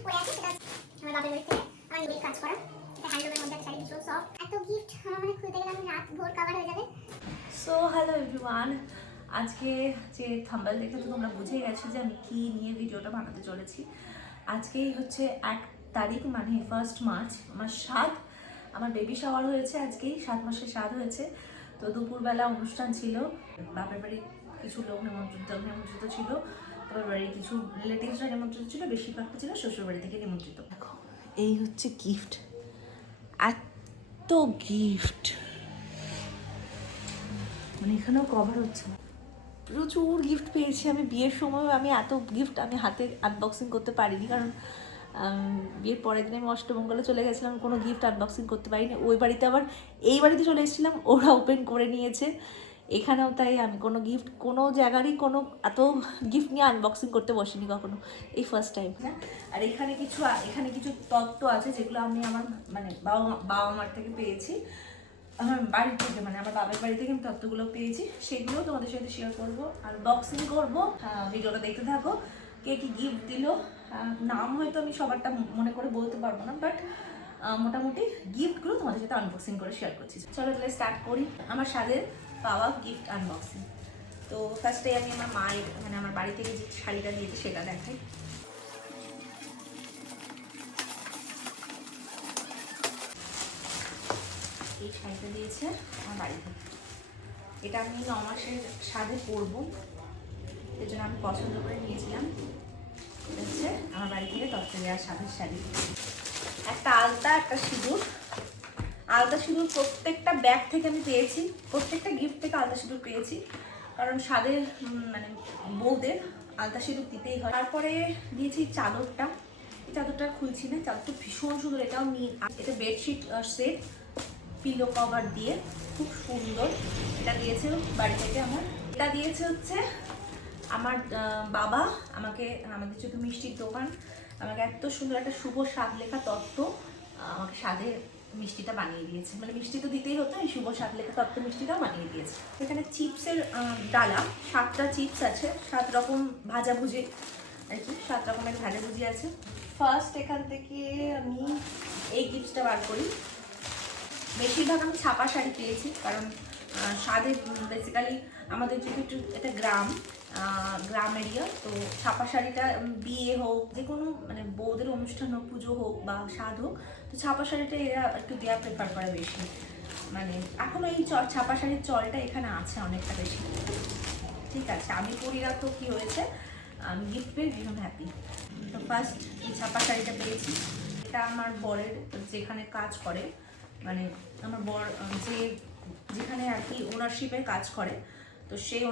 Gift পড়ে আছে, সেটা আমার বাবার বাড়ি থেকে আমার নিজের কাজ করা। এটা হ্যান্ডলুমের মধ্যে একটা শাড়ি, ভীষণ সফট। এত গিফট আমার মানে খুলতে গেলে আমি রাত ভোর কভার হয়ে যাবে। সো হ্যালো এভরিওয়ান, আজকে যে থাম্বনেল দেখে তো তোমরা বুঝেই গেছো যে আমি কী নিয়ে ভিডিওটা বানাতে চলেছি। আজকেই হচ্ছে 1 তারিখ, মানে 1 মার্চ, আমার স্বাদ, আমার বেবি শাওয়ার হয়েছে। আজকেই 7 মাসের স্বাদ হয়েছে। তো দুপুরবেলা অনুষ্ঠান ছিল, বাপের বাড়ির কিছু লোক নিমন্ত্রিত ছিল, বাপের বাড়ির কিছু রিলেটিভসরা নিমন্ত্রিত ছিল, বেশিরভাগটা ছিল শ্বশুর বাড়ি থেকে নিমন্ত্রিত। দেখো এই হচ্ছে গিফট, এত গিফট, মানে এখানেও কভার হচ্ছে না। প্রচুর গিফট পেয়েছি আমি। বিয়ের সময় আমি এত গিফট আমি হাতে আনবক্সিং করতে পারিনি, কারণ বিয়ের পরের দিন আমি অষ্টমঙ্গলে চলে গেছিলাম, কোনো গিফট আনবক্সিং করতে পারিনি। ওই বাড়িতে আবার এই বাড়িতে চলে এসেছিলাম, ওরা ওপেন করে নিয়েছে। এখানেও তাই, আমি কোনো গিফট কোনো জায়গারই কোনো এত গিফট নিয়ে আনবক্সিং করতে বসিনি কখনো, এই ফার্স্ট টাইম। হ্যাঁ, আর এখানে কিছু তত্ত্ব আছে যেগুলো আমি আমার মানে বাবা মার থেকে পেয়েছি, আমার বাড়ি থেকে, মানে আমার বাবার বাড়ি থেকে আমি তত্ত্বগুলো পেয়েছি, সেগুলো তোমাদের সাথে শেয়ার করবো আর বক্সিং করবো। ভিডিওটা দেখতে থাকো। কে কি গিফট দিল, নাম হয়তো আমি সবারটা মনে করে বলতে পারবো না, বাট মোটামুটি গিফটগুলো তোমাদের সাথে আনবক্সিং করে শেয়ার করছি। চলো তাহলে স্টার্ট করি আমার স্বাদের পাওয়া গিফট আনবক্সিং। তো ফার্স্টে আমি আমার মায়ের, মানে আমার বাড়ি থেকে যে শাড়িটা দিয়েছি সেটা দেখাই। এই শাড়িটা দিয়েছে আমার বাড়ি থেকে। এটা আমি 9 মাসের স্বাদে পরবো, এর জন্য আমি পছন্দ করে নিয়েছিলাম। এটা হচ্ছে আমার বাড়ি থেকে তত্ত্ব দেওয়া স্বাদের শাড়ি। একটা আলতা, একটা সিঁদুর। আলতা সিঁদুর প্রত্যেকটা ব্যাগ থেকে আমি পেয়েছি, প্রত্যেকটা গিফট থেকে আলতা সিঁদুর পেয়েছি, কারণ স্বাদের মানে বউদের আলতা সিঁদুর দিতেই হয়। তারপরে দিয়েছি চাদরটা। এই চাদরটা খুলছি না, চাদরটা ভীষণ সুন্দর। এটাও নিয়ে, এটা বেডশিট সেট, পিলো কভার দিয়ে, খুব সুন্দর। এটা দিয়েছে বাড়ি থেকে আমার। এটা দিয়েছে হচ্ছে আমার বাবা আমাকে, আমাদের যেহেতু মিষ্টির দোকান, আমাকে এত সুন্দর একটা শুভ স্বাদ লেখা তত্ত্ব আমাকে স্বাদে মিষ্টিটা বানিয়ে দিয়েছে। মানে মিষ্টি তো দিতেই হতো, এই শুভ স্বাদ লেখা তত্ত্ব মিষ্টিটাও বানিয়ে দিয়েছে। এখানে চিপসের ডালা, 7টা চিপস আছে, 7 রকম ভাজাভুজি আর কি, 7 রকমের ভাজাভুজি আছে। ফার্স্ট এখান থেকে আমি এই গিফটসটা বার করি। বেশিরভাগ আমি ছাপা শাড়ি পেয়েছি, কারণ স্বাদে বেসিক্যালি আমাদের যেহেতু এটা গ্রাম এরিয়া, তো ছাপা শাড়িটা বিয়ে হোক, যে কোনো মানে বউদের অনুষ্ঠান হোক, পুজো হোক বা স্বাদ হোক, তো ছাপা শাড়িটা এরা একটু দেওয়া প্রেফার করে বেশি। মানে এখনও এই ছাপা শাড়ির চলটা এখানে আছে অনেকটা বেশি। ঠিক আছে, আমি পরিরা তো কী হয়েছে, আমি গিফট পেয়ে ভীষণ হ্যাপি। তো ফার্স্ট এই ছাপা শাড়িটা পেয়েছি। এটা আমার বরের যেখানে কাজ করে, মানে আমার বর যেখানে আর কি ওনারশিপের কাজ করে, তো সেই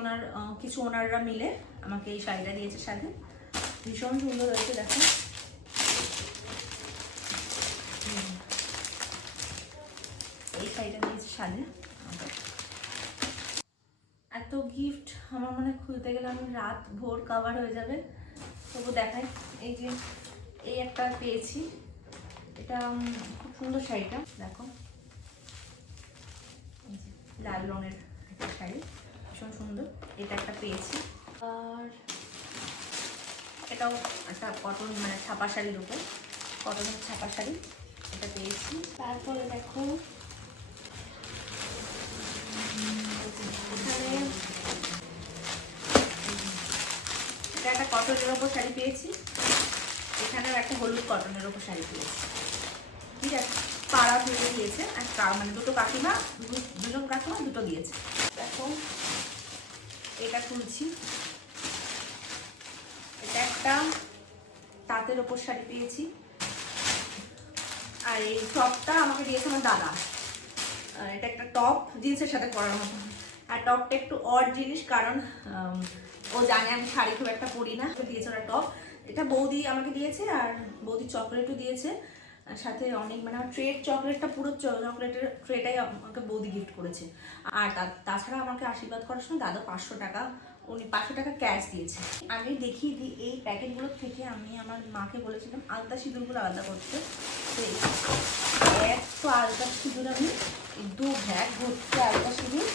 কিছু ওনাররা মিলে আমাকে এই শাড়িটা দিয়েছে সাথে। ভীষণ সুন্দর হয়েছে, দেখো। এই শাড়িটা দিয়েছে সাথে। এত গিফট আমার মনে খুলতে গেলে আমি রাত ভোর কভার হয়ে যাবে, তবু দেখাই। এই যে এই একটা পেয়েছি, এটা খুব সুন্দর শাড়িটা, দেখো, লাল রঙের একটা শাড়ি, ভীষণ সুন্দর। এটা একটা পেয়েছি। আর এটাও একটা কটন, মানে ছাপা শাড়ির উপর, কটনের ছাপা শাড়ি, এটা পেয়েছি। তারপরে দেখো এখানে এটা একটা কটনের ওপর শাড়ি পেয়েছি। এখানেও একটা হলুদ কটনের ওপর শাড়ি পেয়েছি। ঠিক আছে, পাড়া ধরে দিয়েছে, মানে দুটো কাকিমা, দুজন কাকিমা দুটো দিয়েছে। দেখো এটা খুলছি। এটা একটা তাঁতের ওপর শাড়ি পেয়েছি। আর এই টপটা আমাকে দিয়েছে আমার দাদা। এটা একটা টপ, জিন্সের সাথে পরার মতো। আর টপটা একটু অড জিনিস, কারণ ও জানে আমি শাড়ি খুব একটা পরি না। দিয়েছে ওরা টপ, এটা বৌদি আমাকে দিয়েছে। আর বৌদি চকলেটও দিয়েছে সাথে, অনেক মানে আমার ট্রের চকলেটটা, পুরো চকলেটের ট্রেটাই আমাকে বৌদি গিফট করেছে। আর তাছাড়া আমাকে আশীর্বাদ করার সময় দাদা 500 টাকা, উনি 500 টাকা ক্যাশ দিয়েছে। আমি দেখিয়ে দিই, এই প্যাকেটগুলোর থেকে আমি আমার মাকে বলেছিলাম আলতা সিঁদুরগুলো আলাদা করতে। তো এত আলতা সিঁদুর আমি 2 ব্যাগ ভর্তি আলতা সিঁদুর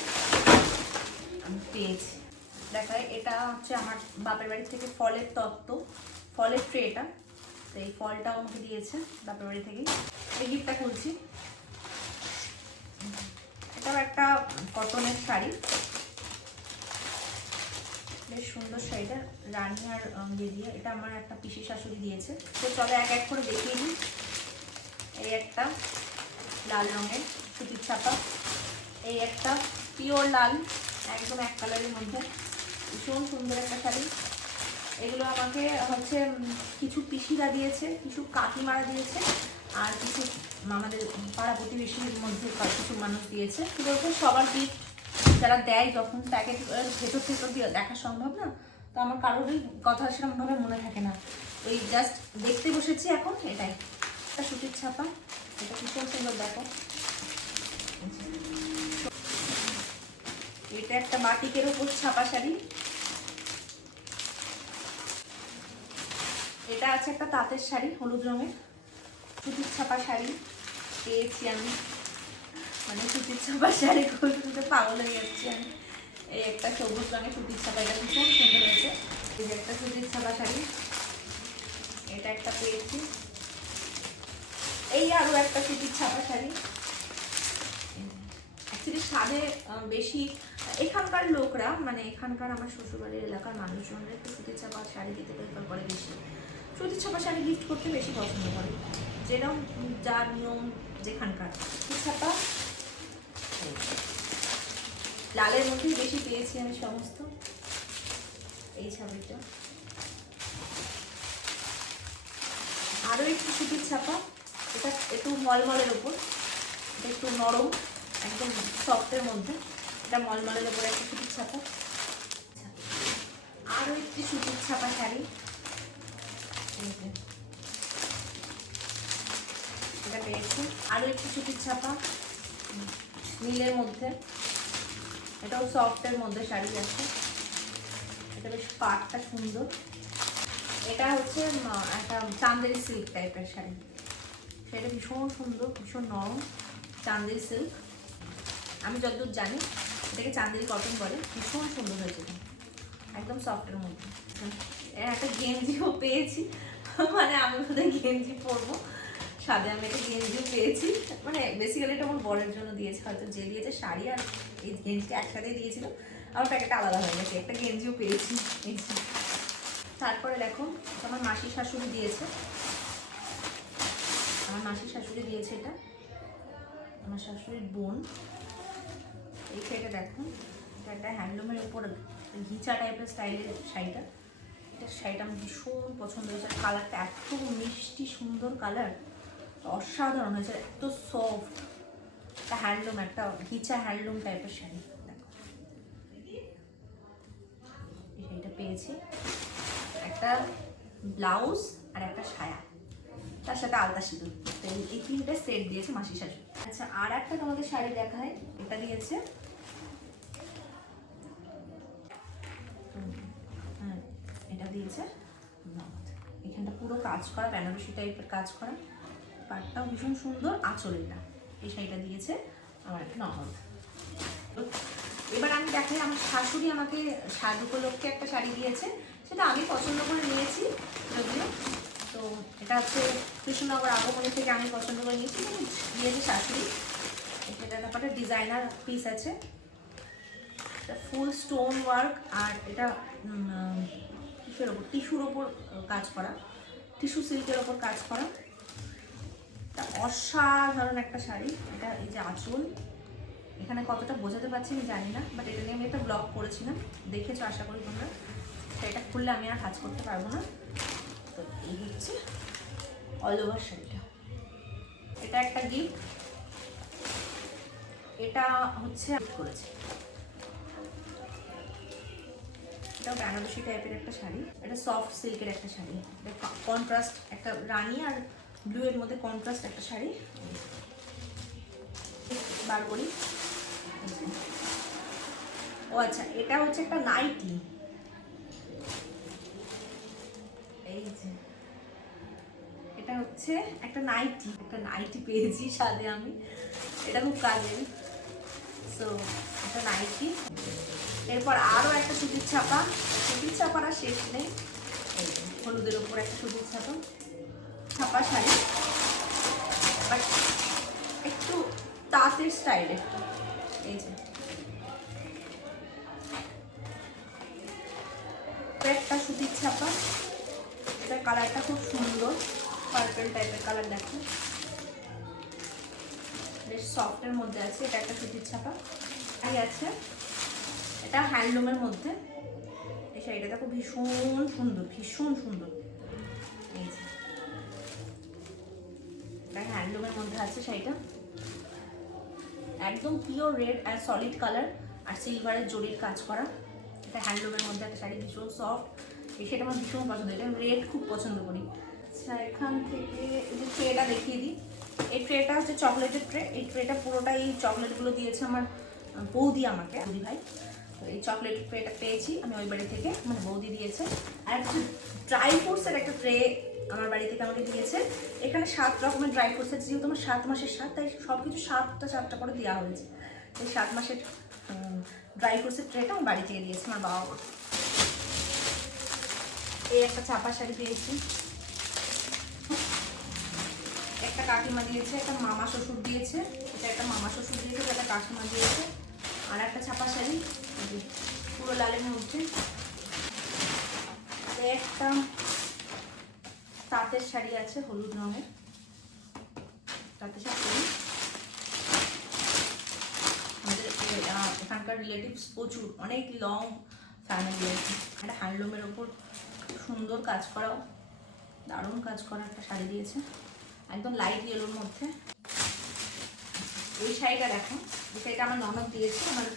আমি পেয়েছি। দেখায়, এটা হচ্ছে আমার বাপের বাড়ি থেকে ফলের তত্ত্ব, ফলের ট্রেটা, তো এই ফলটাও আমাকে দিয়েছে বাপের বাড়ি থেকে। এই গিফটটা খুলছি। এটাও একটা কটনের শাড়ি, বেশ সুন্দর শাড়িটা, রানী আর ইয়ে দিয়ে। এটা আমার একটা পিসি শাশুড়ি দিয়েছে। তো চলো এক এক করে দেখিয়ে দিই। এই একটা লাল রঙের সুতির ছাপা, এই একটা পিওর লাল, একদম এক কালারের মধ্যে, ভীষণ সুন্দর একটা শাড়ি। এগুলো আমাকে হচ্ছে কিছু পিসিরা দিয়েছে, কিছু কাকিমারা দিয়েছে, আর কিছু আমাদের পাড়া প্রতিবেশীর মধ্যে কিছু মানুষ দিয়েছে। কি বলতো, সবার গিফট যারা দেয় যখন প্যাকেট ভেতর থেকে দেখা সম্ভব না, তো আমার কারোরই কথা সেরকমভাবে মনে থাকে না, ওই জাস্ট দেখতে বসেছি এখন। এটাই একটা সুতির ছাপা, এটা ভীষণ সুন্দর, দেখো। এটা একটা বাটিকের উপর ছাপা শাড়ি। এটা আছে একটা তাঁতের শাড়ি, হলুদ রঙের সুতির ছাপা শাড়ি পেয়েছি আমি, মানে সুতির ছাপা শাড়ি খুলতে পাগল হয়ে যাচ্ছি আমি। এই একটা সবুজ রঙের সুতির ছাপা, এটা ভীষণ সুন্দর হয়েছে। এই যে একটা সুতির ছাপা শাড়ি, এটা একটা পেয়েছি। এই আরো একটা সুতির ছাপা শাড়ি। অ্যাকচুয়ালি স্বাদে বেশি এখানকার লোকরা, মানে এখানকার আমার শ্বশুরবাড়ির এলাকার মানুষজনরা একটু সুতির ছাপা শাড়ি দিতে প্রেফার করে বেশি, সুতির ছাপা শাড়ি গিফট করতে বেশি পছন্দ করে, যেরকম যা নিয়ম যেখানকার। সুতির ছাপা লালের মধ্যেই বেশি পেয়েছি আমি সমস্ত। এই ছাপাটা আরও একটু সুতির ছাপা, এটা একটু মলমলের ওপর, এটা একটু নরম, একদম সফটের মধ্যে, এটা মলমলের ওপর একটা সুতির ছাপা। আরও একটি সুতির ছাপা শাড়ি, এটা পেয়েছি। আরও একটি সুতির ছাপা নীলের মধ্যে, এটাও সফটের মধ্যে শাড়ি আছে, এটা বেশ পাটটা সুন্দর। এটা হচ্ছে একটা চান্দেরি সিল্ক টাইপের শাড়ি, সেটা ভীষণ সুন্দর, ভীষণ নরম চান্দেরি সিল্ক। আমি যতদূর জানি এটাকে চান্দেরি কটন বলে, ভীষণ সুন্দর হয়েছে, একদম সফটের মধ্যে। একটা গেঞ্জিও পেয়েছি, মানে আমি বোধহয় গেঞ্জি পরবো সাথে, আমি একটা গেঞ্জিও পেয়েছি, মানে বেসিক্যালি এটা আমার বরের জন্য দিয়েছে, হয়তো যে দিয়েছে শাড়ি আর এই গেঞ্জিটা একসাথে দিয়েছিল, আমার প্যাকেটটা আলাদা হয়ে গেছে, একটা গেঞ্জিও পেয়েছি। তারপরে দেখো আমার মাসি শাশুড়ি দিয়েছে, আমার মাসির শাশুড়ি দিয়েছে এটা, আমার শাশুড়ির বোন। এই শাড়িটা দেখো, এটা একটা হ্যান্ডলুমের উপর ঘিচা টাইপের স্টাইলের শাড়িটা, এটা শাড়িটা আমার ভীষণ পছন্দ হয়েছে। কালারটা এত মিষ্টি সুন্দর কালার, অসাধারণ হয়েছে, এত সফট, একটা হ্যান্ডলুম, একটা ঘিচা হ্যান্ডলুম টাইপের শাড়ি। দেখো এই শাড়িটা পেয়েছি, একটা ব্লাউজ আর একটা সায়া, তার সাথে আলতা সিঁদুর, এই তিনটে সেট দিয়েছে মাসি শাশুড়ি। আচ্ছা, আর একটা তোমাদের শাড়ি দেখায়, এটা দিয়েছে, হ্যাঁ এটা দিয়েছে, এখানটা পুরো কাজ করা, বেনারসি টাইপের কাজ করা, পাটটাও ভীষণ সুন্দর, আঁচল এটা, এই শাড়িটা দিয়েছে আমার একটা ননদ। এবার আমি দেখাই, আমার শাশুড়ি আমাকে স্বাদ উপলক্ষে একটা শাড়ি দিয়েছে, সেটা আমি পছন্দ করে নিয়েছি যদিও। তো এটা হচ্ছে কৃষ্ণনগর আগমনী থেকে আমি পছন্দ করে নিয়েছি, দিয়েছে শাশুড়ি। এটার ব্যাপারে ডিজাইনার পিস আছে, এটা ফুল স্টোন ওয়ার্ক, আর এটা কিসের ওপর, টিস্যুর ওপর কাজ করা, টিস্যু সিল্কের ওপর কাজ করা, এটা অসাধারণ একটা শাড়ি। এটা এই যে আঁচল, এখানে কতটা বোঝাতে পারছি আমি জানি না, বাট এটা নিয়ে আমি একটা ব্লগ করেছিলাম, দেখেছো আশা করি তোমরা। এটা খুললে আমি আর কাজ করতে পারবো না। তো এই হচ্ছে অল ওভার শাড়িটা, এটা একটা গিফট, এটা হচ্ছে করেছে, এটাও বেনারসি টাইপের একটা শাড়ি, এটা সফট সিল্কের একটা শাড়ি, এটা কন্ট্রাস্ট, একটা রানী আর ব্লু এর মধ্যে কন্ট্রাস্ট একটা শাড়ি। বার করি, ও আচ্ছা, এটা হচ্ছে একটা নাইটি, এই যে এটা হচ্ছে একটা নাইটি পেয়েছি সাথে আমি, এটা খুব কাজের। সো এটা নাইটি। এরপর আরও একটা সুতির ছাপাটা শেষ নেই, হলুদের ওপর একটা সুতির ছাপা, ছাপা শাড়ি, বাট একটু তাঁতের স্টাইলে। এই যে একটা সুতির ছাপা, এটার কালারটা খুব সুন্দর, পার্পল টাইপের কালার, দেখো বেশ সফটের মধ্যে আছে। এটা একটা সুতির ছাপা শাড়ি আছে, এটা হ্যান্ডলুমের মধ্যে। এই শাড়িটা দেখো ভীষণ সুন্দর, ভীষণ সুন্দর। এই যে এটা হ্যান্ডলুমের মধ্যে আছে শাড়িটা, একদম পিওর রেড আর সলিড কালার আর সিলভারের জরির কাজ করা। এটা হ্যান্ডলুমের মধ্যে একটা শাড়ি, ভীষণ সফট। এই শাড়িটা আমার ভীষণ পছন্দ, এটা রেড খুব পছন্দ করি। আচ্ছা, এখান থেকে এই যে ট্রেটা দেখিয়ে দিই। এই ট্রেটা হচ্ছে চকলেটের ট্রে। এই ট্রেটা পুরোটা এই চকলেটগুলো দিয়েছে আমার বৌদি আমাকে, বৌদি ভাই। তো এই চকলেট ট্রেটা পেয়েছি আমি ওই বাড়ি থেকে, মানে বৌদি দিয়েছে। আর একটা ড্রাই ফ্রুটসের একটা ট্রে আমার বাড়ি থেকে আমাকে দিয়েছে। এখানে 7 রকমের ড্রাই ফ্রুটস আছে, যেহেতু আমার 7 মাসের স্বাদ, তাই সব কিছু 7টা করে দেওয়া হয়েছে। এই 7 মাসের ড্রাই ফ্রুটসের ট্রেটা আমার বাড়ি থেকে দিয়েছে আমার বাবা মা। এই একটা ছাপা শাড়ি পেয়েছি, একটা কাকিমা দিয়েছে, একটা মামা শ্বশুর দিয়েছে। এটা একটা মামা শ্বশুর দিয়েছে, একটা কাকিমা দিয়েছে। আর একটা ছাপা শাড়ি পুরো লালের মধ্যে। একটা তাঁতের শাড়ি আছে হলুদ রঙের, তাঁতের শাড়ি। আমাদের এখানকার রিলেটিভস প্রচুর, অনেক লং ফ্যামিলি আছে। একটা হ্যান্ডলুমের ওপর সুন্দর কাজ করাও, দারুণ কাজ করা একটা শাড়ি দিয়েছে, একদম লাইট ইয়েলোর মধ্যে। এই শাড়িটা দেখো, এই শাড়িটা আমার ননদ দিয়েছে, আমার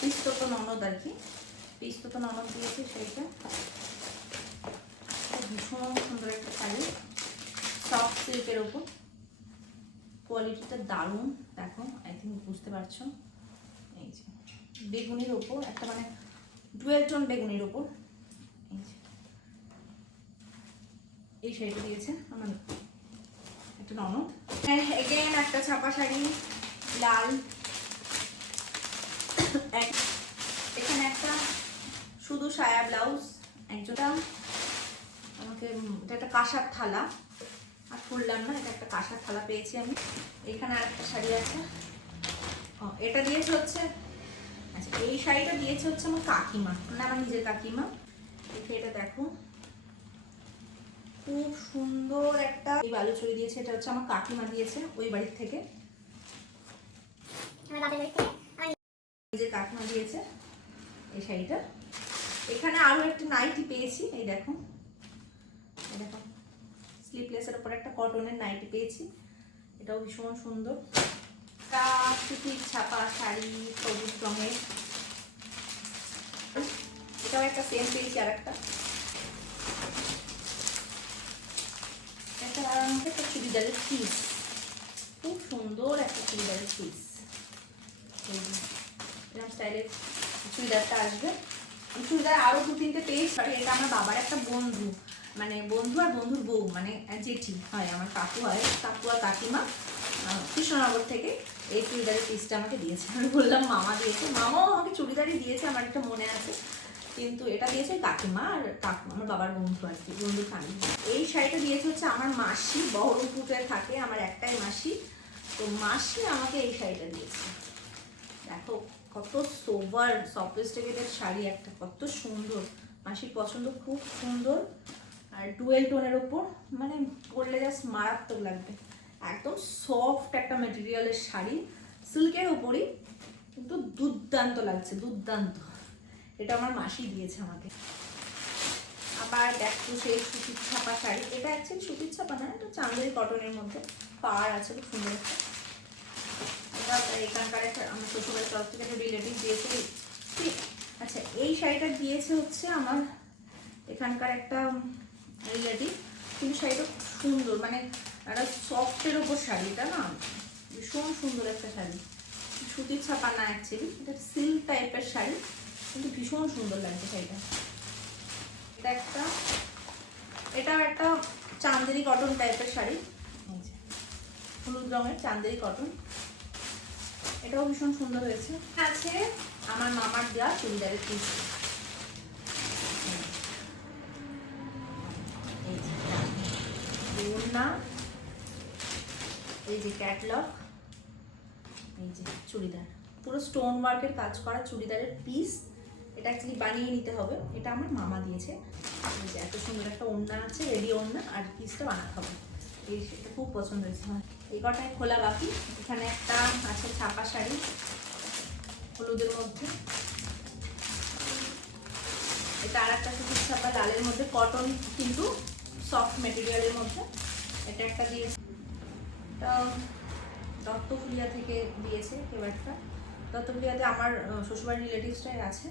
পিস্তত ননদ আর কি, পিস্তত ননদ দিয়েছে শাড়িটা। ভীষণ সুন্দর একটা শাড়ি, সফট সিল্কের ওপর, কোয়ালিটিটা দারুণ। দেখো, আই থিঙ্ক বুঝতে পারছো। এই যে বেগুনির ওপর একটা, মানে ডুয়েল টোন বেগুনির ওপর। এই যে এই শাড়িটা দিয়েছে আমার একটা ননদ। এগেন একটা ছাপা শাড়ি লাল, এখানে একটা শুধু সায়া ব্লাউজ, একজোটা আমাকে, এটা একটা কাঁসার থালা, আর খুললাম না, এটা একটা কাঁসার থালা পেয়েছি আমি। এখানে আর একটা শাড়ি আছে, এটা দিয়েছে হচ্ছে, আচ্ছা এই শাড়িটা দিয়েছে হচ্ছে আমার কাকিমা, মানে আমার নিজের কাকিমা। এটা দেখো খুব সুন্দর একটা এই বালুচরি দিয়েছে, এটা হচ্ছে আমার কাকিমা দিয়েছে ওই বাড়ির থেকে, নিজের কাকিমা দিয়েছে এই শাড়িটা। এখানে আরো একটা নাইটি পেয়েছি, এই দেখো, এই দেখো স্লিপলেসের উপর একটা কটনের নাইটি পেয়েছি, এটাও ভীষণ সুন্দর। একটা সুতির ছাপা শাড়ি সবুজ রঙের, এটাও একটা সেম পেয়েছি। আর একটা একটা চুড়িদারের পিস, খুব সুন্দর একটা চুড়িদারের পিস, এরকম স্টাইলের চুড়িদারটা আসবে। চুড়িদার আরো 2-3টে পেয়েছি। এটা আমার বাবার একটা বন্ধু, মানে বন্ধু আর বন্ধুর বউ, মানে জেঠি হয়, আমার কাকু হয়, কাকু আর কাকিমা কৃষ্ণনগর থেকে এই চুড়িদারের পিসটা আমাকে দিয়েছে। আমি বললাম মামা দিয়েছে, মামাও আমাকে চুড়িদারই দিয়েছে, আমার একটা মনে আছে, কিন্তু এটা দিয়েছে কাকিমা আর কাকু, আমার বাবার বন্ধু আর কি, বন্ধু ফ্যামিলি। এই শাড়িটা দিয়েছে হচ্ছে আমার মাসি, বহরমপুরে থাকে আমার একটাই মাসি, তো মাসি আমাকে এই শাড়িটা দিয়েছে। দেখো কত সোবার সফিস্টিকেটেড শাড়ি একটা, কত সুন্দর, মাসির পছন্দ, খুব সুন্দর। আর ডুয়েল টোনের ওপর, মানে পরলে জাস্ট মারাত্মক লাগবে, একদম সফট একটা ম্যাটেরিয়ালের শাড়ি, সিল্কের ওপরই, কিন্তু দুর্দান্ত লাগছে, দুর্দান্ত। এটা আমার মাসি দিয়েছে আমাকে। আবার দেখো সেই সুতির ছাপা শাড়ি, এটা অ্যাকচুয়ালি সুতির ছাপা না, এটা চান্দেরি কটনের মধ্যে পাড় আছে, খুব সুন্দর একটা। এটা এখানকার একটা আমার শ্বশুরের তরফ থেকে একটা রিলেটিভ দিয়েছে। আচ্ছা এই শাড়িটা দিয়েছে হচ্ছে আমার এখানকার একটা রিলেটিভ, কিন্তু শাড়িটা সুন্দর, মানে একটা সফটের ওপর শাড়ি, এটা না ভীষণ সুন্দর একটা শাড়ি, সুতির ছাপা না অ্যাকচুয়ালি, এটা সিল্ক টাইপের শাড়ি, কিন্তু ভীষণ সুন্দর লাগছে শাড়িটা। এটা একটা, এটাও একটা চান্দেরি কটন টাইপের শাড়ি, হলুদ রঙের চান্দেরি কটন, এটাও ভীষণ সুন্দর হয়েছে। আছে আমার মামার দেওয়া চুড়িদারের পিস, ওড়না, এই যে ক্যাটলগ, এই যে চুড়িদার, পুরো স্টোন ওয়ার্কের কাজ করা চুড়িদারের পিস। এটা অ্যাকচুয়ালি বানিয়ে নিতে হবে, এটা আমার মামা দিয়েছে। এই যে এত সুন্দর একটা ওড়না আছে, রেডি ওড়না, আর পিসটা বানাতে হবে। এই সেটা খুব পছন্দ হয়েছে আমার। এই কটায় খোলা বাকি। এখানে একটা আছে ছাপা শাড়ি হলুদের মধ্যে, এটা আর একটা সুতির ছাপা লালের মধ্যে, কটন কিন্তু সফট মেটেরিয়ালের মধ্যে। এটা একটা দিয়েছে, এটা দত্তফুলিয়া থেকে দিয়েছে কেউ একটা। দত্তফুলিয়াতে আমার শ্বশুরবাড়ির রিলেটিভসটাই আছে।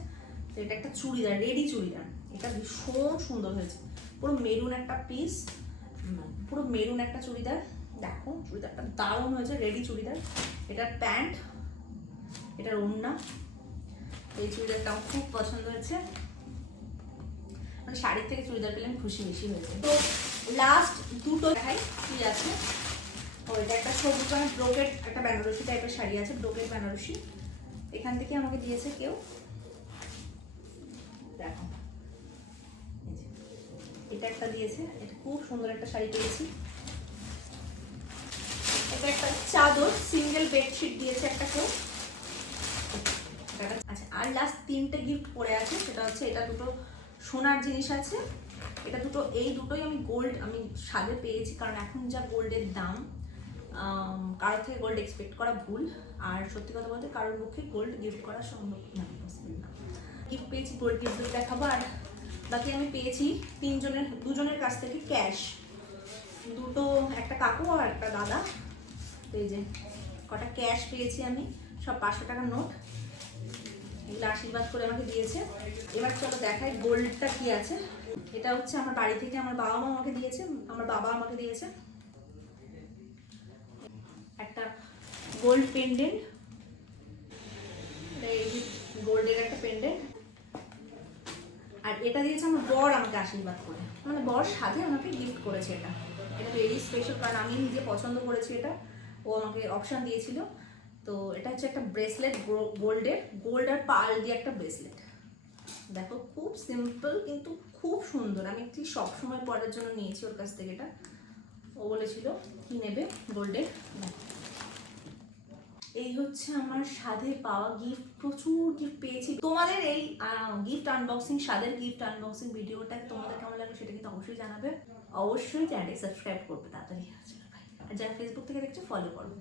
তো এটা একটা চুড়িদার, রেডি চুড়িদার, এটা ভীষণ সুন্দর হয়েছে। পুরো মেরুন একটা পিস, পুরো মেরুন একটা চুড়িদার। দেখো চুড়িদারটা দারুণ হয়েছে, রেডি চুড়িদার। এটার প্যান্ট, এটার ওড়না। এই চুড়িদারটাও খুব পছন্দ হয়েছে, মানে শাড়ির থেকে চুড়িদার পেলে আমি খুশি বেশি হয়েছে। তো লাস্ট দুটো দেখাই কি আছে। ও এটা একটা সবুজ রঙের ব্রোকেট, একটা বেনারসি টাইপের শাড়ি আছে, ব্রোকেট বেনারসি। এখান থেকে আমাকে দিয়েছে কেউ, দেখো এটা একটা দিয়েছে, এটা খুব সুন্দর একটা শাড়ি পেয়েছি। এটা একটা চাদর, সিঙ্গেল বেডশিট দিয়েছে একটা কেউ। আচ্ছা, আর লাস্ট তিনটে গিফট পড়ে আছে, সেটা হচ্ছে এটা দুটো সোনার জিনিস আছে। এটা দুটো, এই দুটোই আমি গোল্ড আমি সাথে পেয়েছি, কারণ এখন যা গোল্ডের দাম, কারোর থেকে গোল্ড এক্সপেক্ট করা ভুল। আর সত্যি কথা বলতে কারোর পক্ষে গোল্ড গিফট করা সম্ভব না, পসিবল না। গিফট পেয়েছি, গোল্ড গিফট দেখাবো। আর বাকি আমি পেয়েছি দুজনের কাছ থেকে ক্যাশ, দুটো, একটা কাকু আর একটা দাদা। এই যে কটা ক্যাশ পেয়েছি আমি, সব 500 টাকার নোট। এগুলো আশীর্বাদ করে আমাকে দিয়েছে। এবার চলো দেখাই গোল্ডটা কি আছে। এটা হচ্ছে আমার বাড়ি থেকে আমার বাবা মা আমাকে দিয়েছে, আমার বাবা আমাকে দিয়েছে একটা গোল্ড পেন্ডেন্ট। এই গোল্ডের একটা পেন্ডেন্ট। আর এটা দিয়েছে আমার বর আমাকে আশীর্বাদ করে, মানে বর সাথে আমাকে গিফট করেছে। এটা ভেরি স্পেশাল, কারণ আমি নিজে পছন্দ করেছি এটা, ও আমাকে অপশন দিয়েছিল। তো এটা হচ্ছে একটা ব্রেসলেট, গোল্ডের, গোল্ড আর পার্ল দিয়ে একটা ব্রেসলেট। দেখো খুব সিম্পল কিন্তু খুব সুন্দর। আমি একটি সবসময় পরার জন্য নিয়েছি ওর কাছ থেকে এটা। ও বলেছিল কি নেবে গোল্ডের। এই হচ্ছে আমার স্বাদে পাওয়া গিফট, প্রচুর গিফট পেয়েছি। তোমাদের এই গিফট আনবক্সিং, স্বাদের গিফট আনবক্সিং ভিডিওটা তোমাদের কেমন লাগলো সেটা কিন্তু অবশ্যই জানাবে। অবশ্যই চ্যানেলটি সাবস্ক্রাইব করবে তাড়াতাড়ি। আর যারা ফেসবুক থেকে দেখছো ফলো করো।